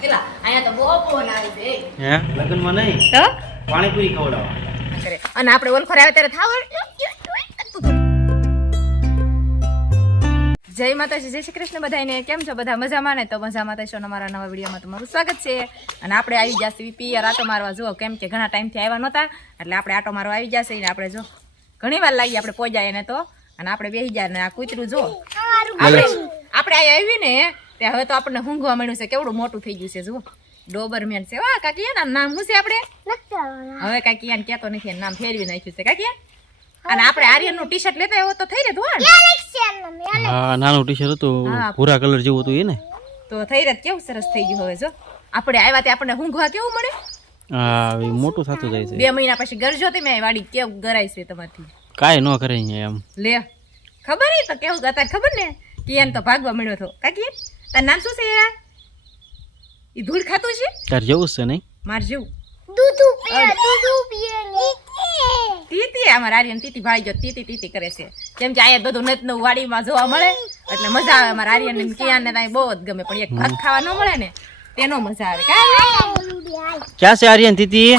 પેલા અહીંયા તો બહુ પવન આવે છે હે લગ્નમાં નહીં તો પાણીપુરી ખવડાવવા કરે અને આપણે ઓલખોર આવે ત્યારે થાવ જય માતાજી જય શ્રી કૃષ્ણ બધાને કેમ છો બધા મજામાં ને તો મજામાં તો છો અમારા નવા વિડીયોમાં તમારું સ્વાગત છે અને આપણે આવી જશે પિયર આટો મારવા જુઓ કેમ કે ઘણા ટાઈમથી આવ્યા નહોતા એટલે આપણે આટો મારવા આવી જશે ને આપણે જો ઘણી વાર લાગી આપણે પહોંચાય એને તો અને આપણે બેસી ગયા ને આ કૂતરું જો આપણે આપણે આવી ને ત્યાં હવે તો આપણને ઊંઘવા મળ્યું છે. કેવડું મોટું થઈ ગયું છે જુઓ. ડોબરમેન છે. વાહ કાકી એના નામ શું છે આપણે? હવે કાકી એને કહેતો નથી નામ ફેરવી નાખ્યું છે. કાકી અને આપણે આર્યનનું ટી શર્ટ લેતા એવો તો થઈ રહે ધોવાણ હા નાનું ટી શર્ટ હતું ભૂરા કલર જેવું હતું એ ને તો થઈ રહે કેવું સરસ થઈ ગયું હવે જો. આપણે આવ્યા તે આપણને ઊંઘવા કેવું મળે? હા મોટું થતું જાય છે. બે મહિના પછી ગરજો તમે વાડી કેવું ગરાય છે તમારથી. કાંઈ ન કરે એમ. લે ખબર તો કેવું અત્યારે ખબર ને? કિયાન તો ભાગવા મળ્યો હતો. કાકી તાર નામ શું છે એ ધૂળ ખાતું છે? તાર જેવું છે નહીં. માર જેવું. દૂધું પીએ દૂધું પીએ તીતી અમારા આર્યન તીતી ભાઈ જો તીતી તીતી કરે છે. કેમ કે અહીંયા બધું નત નવું વાડીમાં જોવા મળે એટલે મજા આવે. અમારા આર્યન ને કિયાન ને ત્યાં બહુ જ ગમે પણ એક ભાગ ખાવા ન મળે ને તેનો મજા આવે. કાંઈ ક્યાં છે આર્યન તીતી?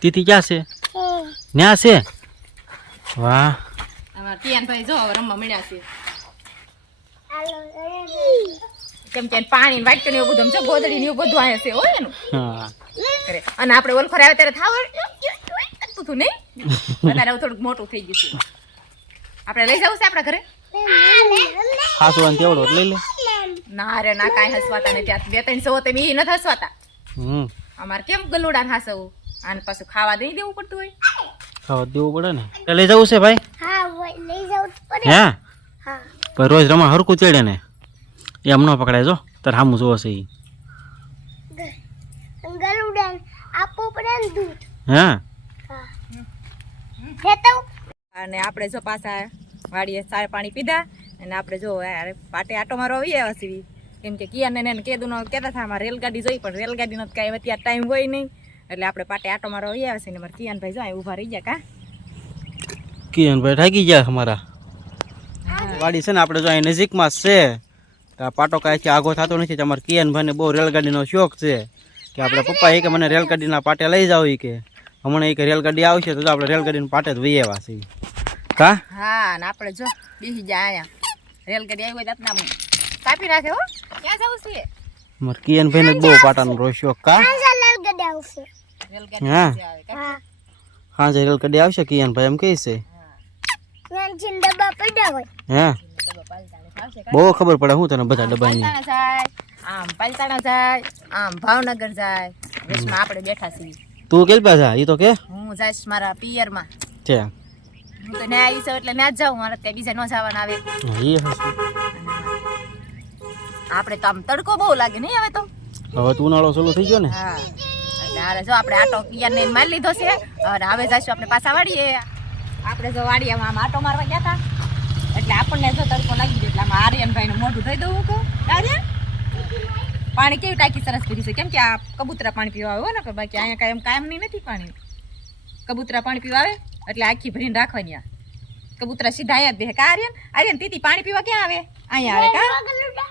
તીતી ક્યાં છે? ન્યા છે? વાહ. અમારા કિયાન ભાઈ જો રમવા મળ્યા છે. કેમ કે પાણી ને વાટકે ને એવું બધું આમ જો ગોદડી ને એવું બધું આવે છે હોય ને હા. અને આપણે ઓલખોર આવે ત્યારે થાવ તું તું નહીં? અત્યારે હવે થોડુંક મોટું થઈ ગયું છે. આપણે લઈ જવું છે આપણા ઘરે? હાસવાનું કેવડો લઈ લે? ના રે ના કાંઈ હસવાતા નથી. આ બે ત્રણ સો તમે એ નથી હસવાતા. હમ. અમારે કેમ ગલુડા હાસવું? આને પાછું ખાવા દઈ દેવું પડતું હોય? ખાવા દેવું પડે ને. લઈ જવું છે ભાઈ? હા લઈ જવું પડે. હા? પણ રોજ રમા હરકું ચડે ને. એમ ન પકડાય જો. તાર સામું જોવો છે ઈ. આપવું પડે ને દૂધ. હા? અને આપણે જો પાછા વાડીએ સારા પાણી પીધા અને આપણે જો યાર પાટે આટો મારો આવી આવ્યા છીએ. કેમ કે કિયાને ને કેદું નો કહેતા હતા અમારે રેલગાડી જોઈ પણ રેલગાડીનો નથી કાંઈ અત્યારે ટાઈમ હોય નહીં. એટલે આપણે પાટે આટો મારો આવી આવ્યા છે ને મારે કિયાનભાઈ જો અહીં ઊભા રહી ગયા કા. કિયાનભાઈ ભાઈ થાકી ગયા અમારા. વાડી છે ને આપણે જો અહીં નજીકમાં છે. તો આ પાટો કાંઈ આગો થતો નથી. તમારે કિયન ભાઈને બહુ રેલગાડીનો શોખ છે કે આપણે પપ્પા એ કે મને રેલગાડીના પાટે લઈ જાવ કે. હમણાં એ કે રેલગાડી આવશે તો આપણે રેલગાડીના પાટે જ વહી આવ્યા છીએ કા? હા ને આપણે જો બીજી જાય અહીંયા. રેલગાડી આવી હોય તો આપણા કાપી રાખે હો. ક્યાં જવું છે? મારે કિયન ભાઈને જ બહુ પાટાનો રો શોખ કા? હા. હા. જે રેલગાડી આવશે કિયન ભાઈ એમ કહે છે? હે ડબ્બા પાલતાણે થાવશે કા? બહુ ખબર પડે હું તને બધા ડબ્બાની. આમ પલતાણા જાય આમ ભાવનગર જાય. વચમાં આપણે બેઠા છીએ. તું કેલ પાછા ઈ તો કે? હું જઈશ મારા પિયરમાં. છે. હું તો ને આવી છું એટલે ન્યા જ જાઉં મારે ત્યાં બીજા ન જવાના આવે. ઈ આપણે તો આમ તડકો બહુ લાગે નહીં હવે તો. હવે તું ઉનાળો ચાલુ થઈ ગયો ને. હા. એટલે જો આપણે આટો કિયાને મારી લીધો છે. અને હવે જઈશું આપણે પાછા વાડીએ. આપણે જો વાડીયામાં આમ આટો મારવા ગયા હતા. એટલે આપણને જો તડકો આર્યનભાઈ નું મોઢું થઈ દઉં આર્યન પાણી કેવી ટાંકી સરસ પીધી છે? કેમ કે આ કબૂતરા પાણી પીવા આવે ને બાકી અહીંયા કાયમ કાયમની નથી પાણી. કબૂતરા પાણી પીવા આવે? એટલે આખી ભરીને રાખવાની આ. કબૂતરા સીધા અહીંયા જ કે કા આર્યન? આર્યન, તીતી, પાણી પીવા ક્યાં આવે? અહીંયા આવે કા?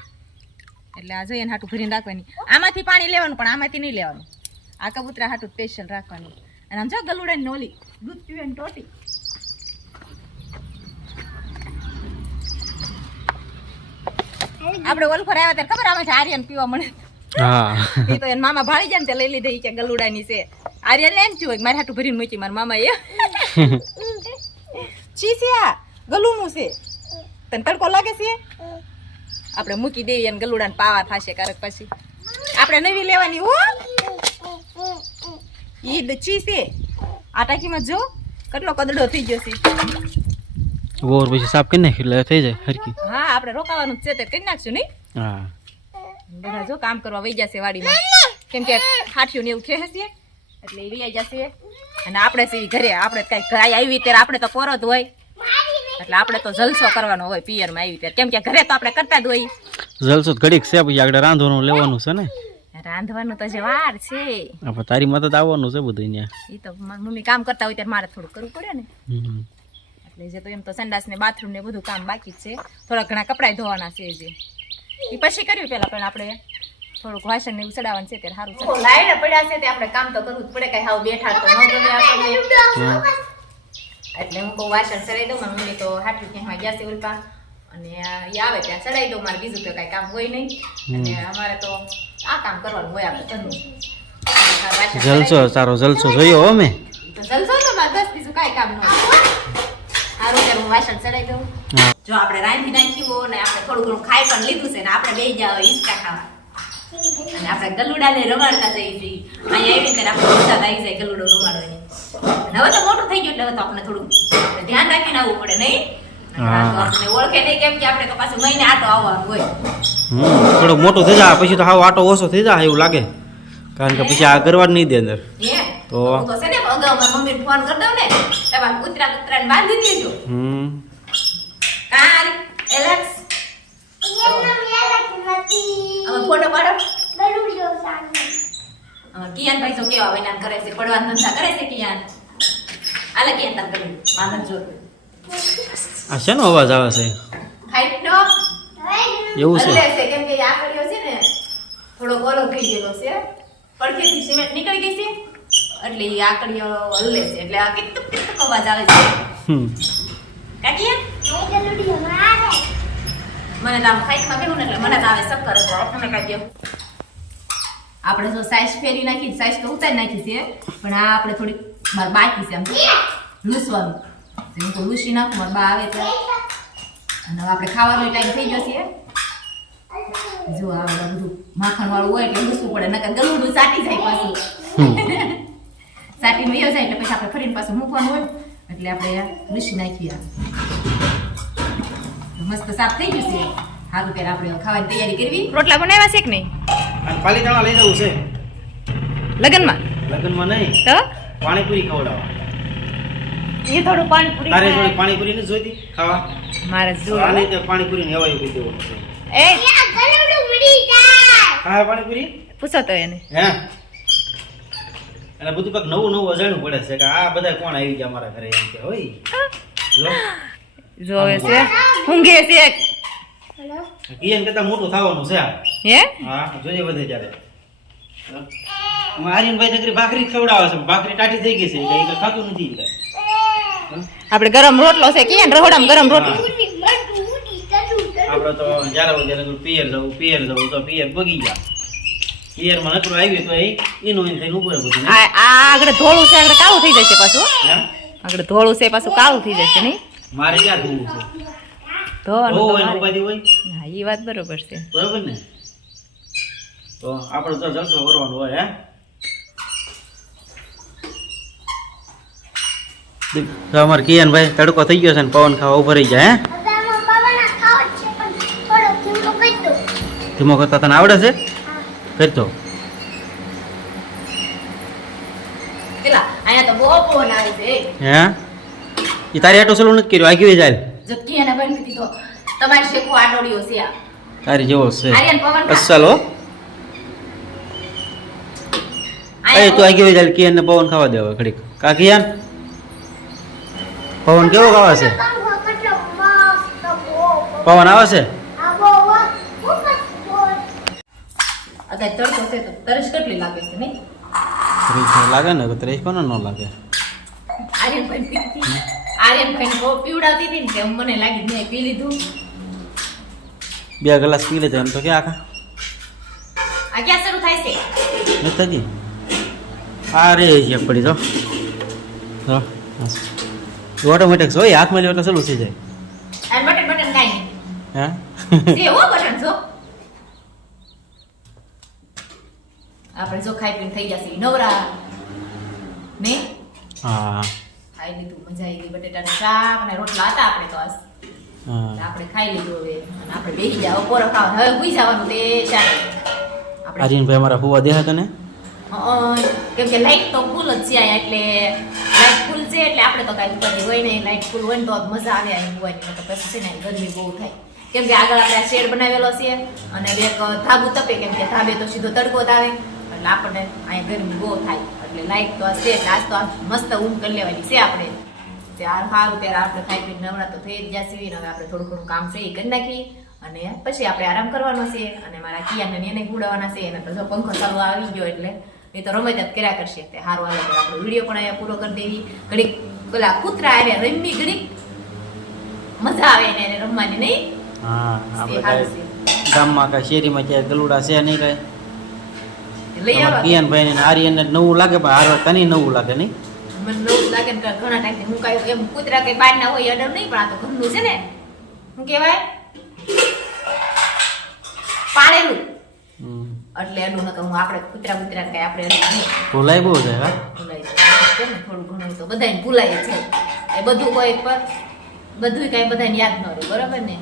એટલે આ જોઈએ હાટું ભરીને રાખવાની. આમાંથી પાણી લેવાનું, પણ આમાંથી નહીં લેવાનું. આ કબૂતરા હાટું સ્પેશિયલ રાખવાનું. અને આમ જો ગલુડાની નોલી, દૂધ પીવે ટોટી. આપણે ઓલફર આવ્યા ત્યારે ખબર આમાંથી આર્યન પીવા મળે. હા. એ તો એના મામા ભાળી જાય ને તે લઈ લીધી કે ગલુડાની છે. આર્યન એમ થયું મારે હાટું ભરીને મૂકી મારા મામા એ ચીસિયા ગલુનું છે. તને તડકો લાગે છે? આપણે મૂકી દેવી અને ગલુડાને પાવા થશે કારક પછી. આપણે નવી લેવાની હો. ઈ દચી છે. આ ટાંકીમાં જો કેટલો કદડો થઈ ગયો છે. ઓર પછી સાફ કરી નાખી એટલે થઈ જાય હરકી હા આપણે રોકાવાનું છે તે કરી નાખશું નહીં? હા. બધા જો કામ કરવા વહી જશે વાડીમાં. કેમ કે હાઠિયું ને એવું છે હશે એટલે એ વહી જશે. અને આપણે છે ઘરે આપણે કઈ ગાય આવી ત્યારે આપણે તો પોરો જ હોય. એટલે આપણે તો જલસો કરવાનો હોય પિયરમાં આવી ત્યારે. કેમ કે ઘરે તો આપણે કરતા જ હોય. જલસો ઘડીક છે પછી આગળ રાંધવાનું લેવાનું છે ને? રાંધવાનું તો જે વાર છે. તારી મદદ આવવાનું છે બધું અહીંયા. એ તો મારી મમ્મી કામ કરતા હોય ત્યારે મારે થોડું કરવું પડે ને. હમ. એટલે તો એમ તો સંડાસ ને બાથરૂમ ને બધું કામ બાકી છે. થોડા ઘણા કપડાય ધોવાના છે જે એ પછી કર્યું પેલા પણ આપણે થોડુંક વાસણ ને એવું ચડાવવાનું છે ત્યારે સારું લાઈટ પડ્યા છે તે આપણે કામ તો કરવું જ પડે કઈ હાવ બેઠા તો ન ગમે આપણને. એટલે હું કહું વાસણ ચડાવી દઉં મારી મમ્મી તો હાટલું માં ગયા છે ઉલ્પા અને એ આવે ત્યાં ચડાવી દઉં મારે બીજું તો કઈ કામ હોય નહીં. અને અમારે તો આ કામ કરવાનું હોય આપણે કરવું જલસો સારો જલસો જોયો હો મેં જલસો તો મારે દસ બીજું કાંઈ કામ ન હોય. જો આપણે રાંધી નાખ્યું ને આપણે થોડું ઘણું ખાઈ પણ લીધું છે ને આપણે બે જાવ ઈસકા ખાવા. અને આપણે ગલુડાને રમાડતા જઈએ છીએ. અહીંયા આવી ત્યારે આપણે વરસાદ આવી જાય ગલુડો રમાડવાની હવે તો મોટું થઈ ગયું એટલે હવે તો આપણે થોડું ધ્યાન રાખીને આવવું પડે નહીં? હા. આપણને ઓળખે નહીં કેમ કે આપણે પાછું મહિને આટો આવવાનું હોય. હમ મોટું થઈ જાય પછી તો હાવ આટો ઓછો થઈ જાય એવું લાગે. કારણ કે પછી આ કરવા જ નહીં દે અંદર. તો? તો છે ને અગાઉ મારી મમ્મીને ફોન કરી દઉં ને તમારા કૂતરા કૂતરાને બાંધી દેજો હમ. કાલ એલેક્સ ફોટો પાડો. કિયાન ભાઈ તો કેવા વિનાન કરે છે પડવા ધંધા કરે છે કિયાન. આલે કિયાન તાર કરી માનર જો આ શેનો અવાજ આવે છે? હાઈટ નો? એવું છે. છે કેમ કે આ કર્યો છે ને થોડો ગોલો થઈ ગયેલો છે. પડખેથી સિમેન્ટ નીકળી ગઈ છે. એટલે એ આકડીઓ હલ્લે છે. એટલે આ કિટક કિટક અવાજ આવે છે. કાકી? મને તો આમ ફાઈટમાં બેહું ને એટલે મને તો આવે હતો. આપણે કાઢી આપણે જો સાઈઝ ફેરી નાખી સાઈઝ તો ઉતારી નાખી છે પણ આ આપણે થોડીક મારે બાકી છે આમ. લૂસવાનું. હું તો લૂસી નાખું મારા બા આવે ત્યારે. અને હવે આપણે ખાવાનો ટાઈમ થઈ ગયો છે. જો આ બધું માખણ વાળું હોય એટલે લૂસવું પડે નકર ગલુડું સાટી જાય પાછું. સાટીને વયો જાય એટલે પછી આપણે ફરીને પાછું મૂકવાનું હોય. એટલે આપણે આ લૂસી નાખીએ આ. મસ્ત સાફ થઈ ગયું છે. સારું ત્યારે આપણે ખાવાની તૈયારી કરવી. રોટલા બનાવ્યા છે કે નહીં? પાલી પાલીતાણા લઈ જવું છે. લગનમાં? લગ્નમાં નહીં. તો? પાણીપુરી ખવડાવવા. એ થોડું પાણીપુરી તારે જોડે પાણીપુરી નથી જોઈતી? ખાવા. મારે આની તે પાણીપુરી ને હવાયું છે. એ? હા પાણીપુરી? પૂછો તો એને. હે? એટલે બધું કંઈક નવું નવું અજાણ્યું પડે છે કે આ બધા કોણ આવી ગયા મારા ઘરે એમ કે હોય. જોવે છે. ઊંઘે છે. કિયન કરતા મોટું થવાનું છે આ. હે? હા જોઈએ બધે ત્યારે. આર્યનભાઈ નગરી ભાખરી ખવડાવે છે ભાખરી ટાટી થઈ ગઈ છે એટલે ખાતું નથી. આપણે ગરમ રોટલો છે કે રહોડામાં ગરમ રોટલો. આપણે તો જ્યારે ત્યારે પિયર જવું પિયર જવું તો પિયર ભગી ગયા. પિયરમાં નકરું આવી તો એ એને થઈને ઉપર બધું આ આ આગળ ધોળું છે આગળ કાળું થઈ જશે પાછું હે? આગળ ધોળું છે પાછું કાળું થઈ જશે નહીં? મારે ક્યાં ધોળું છે? ધોવાનું હોય. ઉપાધિ હોય? હા એ વાત બરોબર છે. બરોબર ને? તો આપણે તો જલસો કરવાનો હોય હે? તો અમારે કિયાનભાઈ તડકો થઈ ગયો છે ને પવન ખાવા ઊભો રહી જાય હે? ધીમો કરતા તને આવડે છે? કરતો પેલા અહીંયા તો બહુ પવન આવે છે. હે? એ તારી આટો સલું નથી કર્યો આગી જાય જો કિયાને બંધ દીધો. તમારી શેકો આટોડીઓ છે આ. તારી જેવો છે. આર્યન પવન. અસલ એ તું આગી જાય કે ને પવન ખાવા દેવા હવે ઘડીક. યાન પવન કેવો ખાવા છે. પવન આવે છે? અત્યારે તડકો છે તો તરસ કેટલી લાગે છે નહીં? ત્રીસ લાગે ને ત્રીસ કોને ન લાગે? આર્યનભાઈ આર્યનભાઈ બહુ પીવડાવતી હતી ને કે મને લાગી મેં પી લીધું. બે ગ્લાસ પી લેજો એમ તો કે આખા? આ ક્યાં શરૂ થાય છે? થતી આ એક પડી તો ઓટોમેટિક હોય હાથમાં લ્યો એટલે સલું થઈ જાય. બટન બટન કાંઈ હે? નહીં છે બટન જો. આપણે જો ખાઈ પીને થઈ જશે. નવરા. ને? હા. ખાઈ લીધું મજા આવી ગઈ. બટેટાનું શાક અને રોટલા હતા આપણે તો આજ. આપણે ખાઈ લીધું હવે. અને આપણે બેસી જાવ પોરો ખાવા હવે ભૂઈ જવાનું તે શાક. આપણે આર્યનભાઈ અમારા ફુવા દેહા તને? કેમ કે લાઈટ તો ફૂલ જ છે એટલે લાઈટ ફૂલ છે એટલે આપણે તો કાંઈ ઉપાધિ હોય નહીં. લાઈટ ફૂલ હોય ને તો મજા આવે અહીં હોવાની તો પછી છે ને ગરમી બહુ થાય. કેમ કે આગળ આપણે શેડ બનાવેલો છે અને એક ધાબુ તપે. કેમ કે ધાબે તો સીધો તડકો જ આવે. એટલે આપણને અહીંયા ગરમી બહુ થાય. એટલે લાઈટ તો છે આજ તો મસ્ત ઊંઘ કરી લેવાની છે આપણે. સારું ત્યારે આપણે ખાઈ પીને નવરા તો થઈ જ જશે. હવે આપણે થોડું ઘણું કામ છે એ કરી નાખી અને પછી આપણે આરામ કરવાનો છે. અને મારા કિયાને એને ઉડાવવાના છે. એને તો પંખો ચાલુ આવી ગયો એટલે એ તો રમત જ કર્યા કરશે. તે હારું હાલે આપણો વીડિયો પણ અહીંયા પૂરો કરી દેવી. ઘડીક પેલા કૂતરા આવ્યા રમી ઘડીક મજા આવે એને એને રમવાની નહીં? હા આપણે ગામમાં કાંઈ શેરીમાં ક્યાંય ગલુડા છે નહીં કાંઈ? લઈ આવો કિયાનભાઈ ને આર્યનને નવું લાગે પણ હારવા તને નવું લાગે નહીં. મને નવું લાગે ને ઘણા ટાઈમથી. હું કાંઈ એમ કૂતરા કઈ બહારના હોય અડર નહીં પણ આ તો ઘરનું છે ને. શું કહેવાય? પાળેલું. એટલે એનું નકર હું આપણે કૂતરા કૂતરા કઈ આપણે ભૂલાય બહુ છે હા? ભૂલાય જાય છે ને થોડું ઘણું તો બધાને ભૂલાય છે. એ બધું કોઈ પર બધું કઈ બધાને યાદ ન રહે બરાબર ને?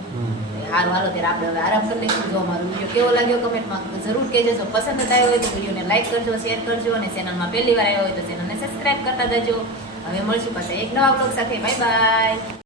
હારું હાલો, ત્યારે આપણે હવે આરામ કરી લઈશું. જો અમારો વીડિયો કેવો લાગ્યો કમેન્ટમાં જરૂર કહેજો. જો પસંદ આવ્યો હોય તો વિડીયોને લાઇક કરજો શેર કરજો અને ચેનલમાં પહેલી વાર આવ્યો હોય તો ચેનલને સબસ્ક્રાઈબ કરતા જજો. હવે મળશું પાછા એક નવા બ્લોગ સાથે. Bye bye